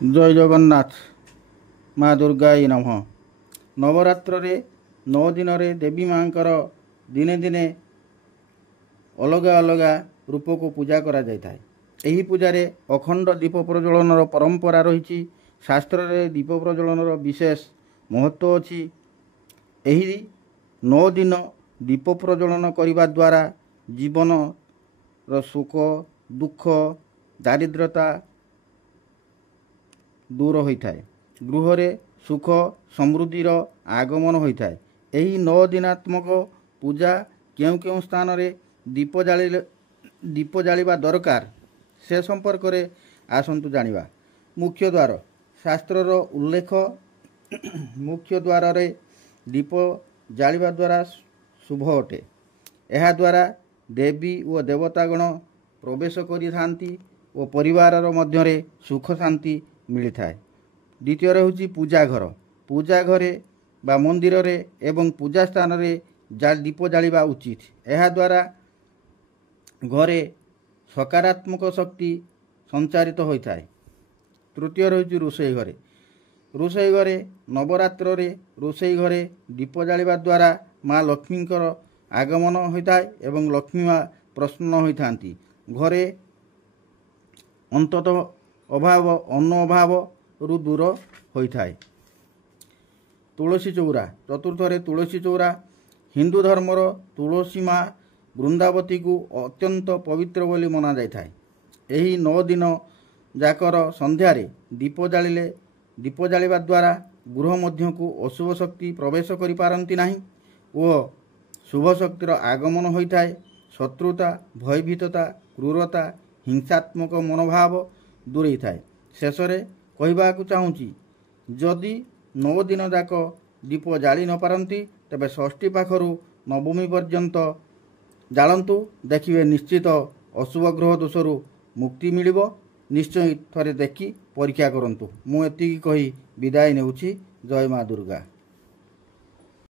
जय जगन्नाथ। माँ दुर्गाई नमः। नवरात्र 9 दिन देवी माँ दिने दिने अलग अलग रूप को पूजा करा जाए। यही पूजारे अखंड दीप प्रज्वलन परंपरा रही। शास्त्र रे दीप प्रज्वलन विशेष महत्व अच्छी। यही 9 दिन दीप प्रज्वलन करने द्वारा जीवन रो सुख दुख दारिद्रता दूर होता है। गृह रे सुख समृद्धिर आगमन होता है। यही 9 दिनात्मक पूजा क्यों क्यों स्थान रे दीप जालिबा दरकार से संपर्क रे आसंतु जानिबा। मुख्य द्वार शास्त्रर उल्लेख मुख्य द्वार रे दीप जालिबा द्वारा शुभ अटे। यह द्वारा देवी और देवतागण प्रवेश करिथांती और परिवार मध्य सुख शांति मिलता है। द्वितीय होची पूजा घर। पूजा घरे बा मंदिर रे एवं पूजा स्थान रे दीप जालिबा उचित। यह द्वारा घरे सकारात्मक शक्ति संचारित होता है। तृतीय होची रोषेई घरे। रोषेई घरे नवरात्र रे रोषेई घरे दीप जालिबा द्वारा माँ लक्ष्मींकर आगमन होता है एवं लक्ष्मी माँ प्रसन्न होती। घरे अंततः अभाव अन्न अभाव रु दूर होता है। तुलसी चौरा। चतुर्थ रे तुलसी चौरा। हिंदू धर्मर तुलसी माँ वृंदावती को अत्यंत पवित्र बोली मना जाता है। यही 9 दिन जाकर संध्यारे दीप जालिले दीप जालिबा द्वारा गृह मध्य को अशुभ शक्ति प्रवेश करि पारंती नाही और शुभ शक्तिर आगमन होता है। शत्रुता भयभीतता क्रूरता हिंसात्मक मनोभाव दूरे थाए। शेष में कहवाक चाहूँगी जदि 9 दिन जाक दीप जाली न पारती तेबे षष्ठी पाखरु नवमी पर्यंत जालंतु। देखिए निश्चित अशुभ ग्रह दोषरु मुक्ति मिलिबो। निश्चय थरे देखि परीक्षा करंतु। मु एतिकी कही विदाय नेउछि। जय माँ दुर्गा।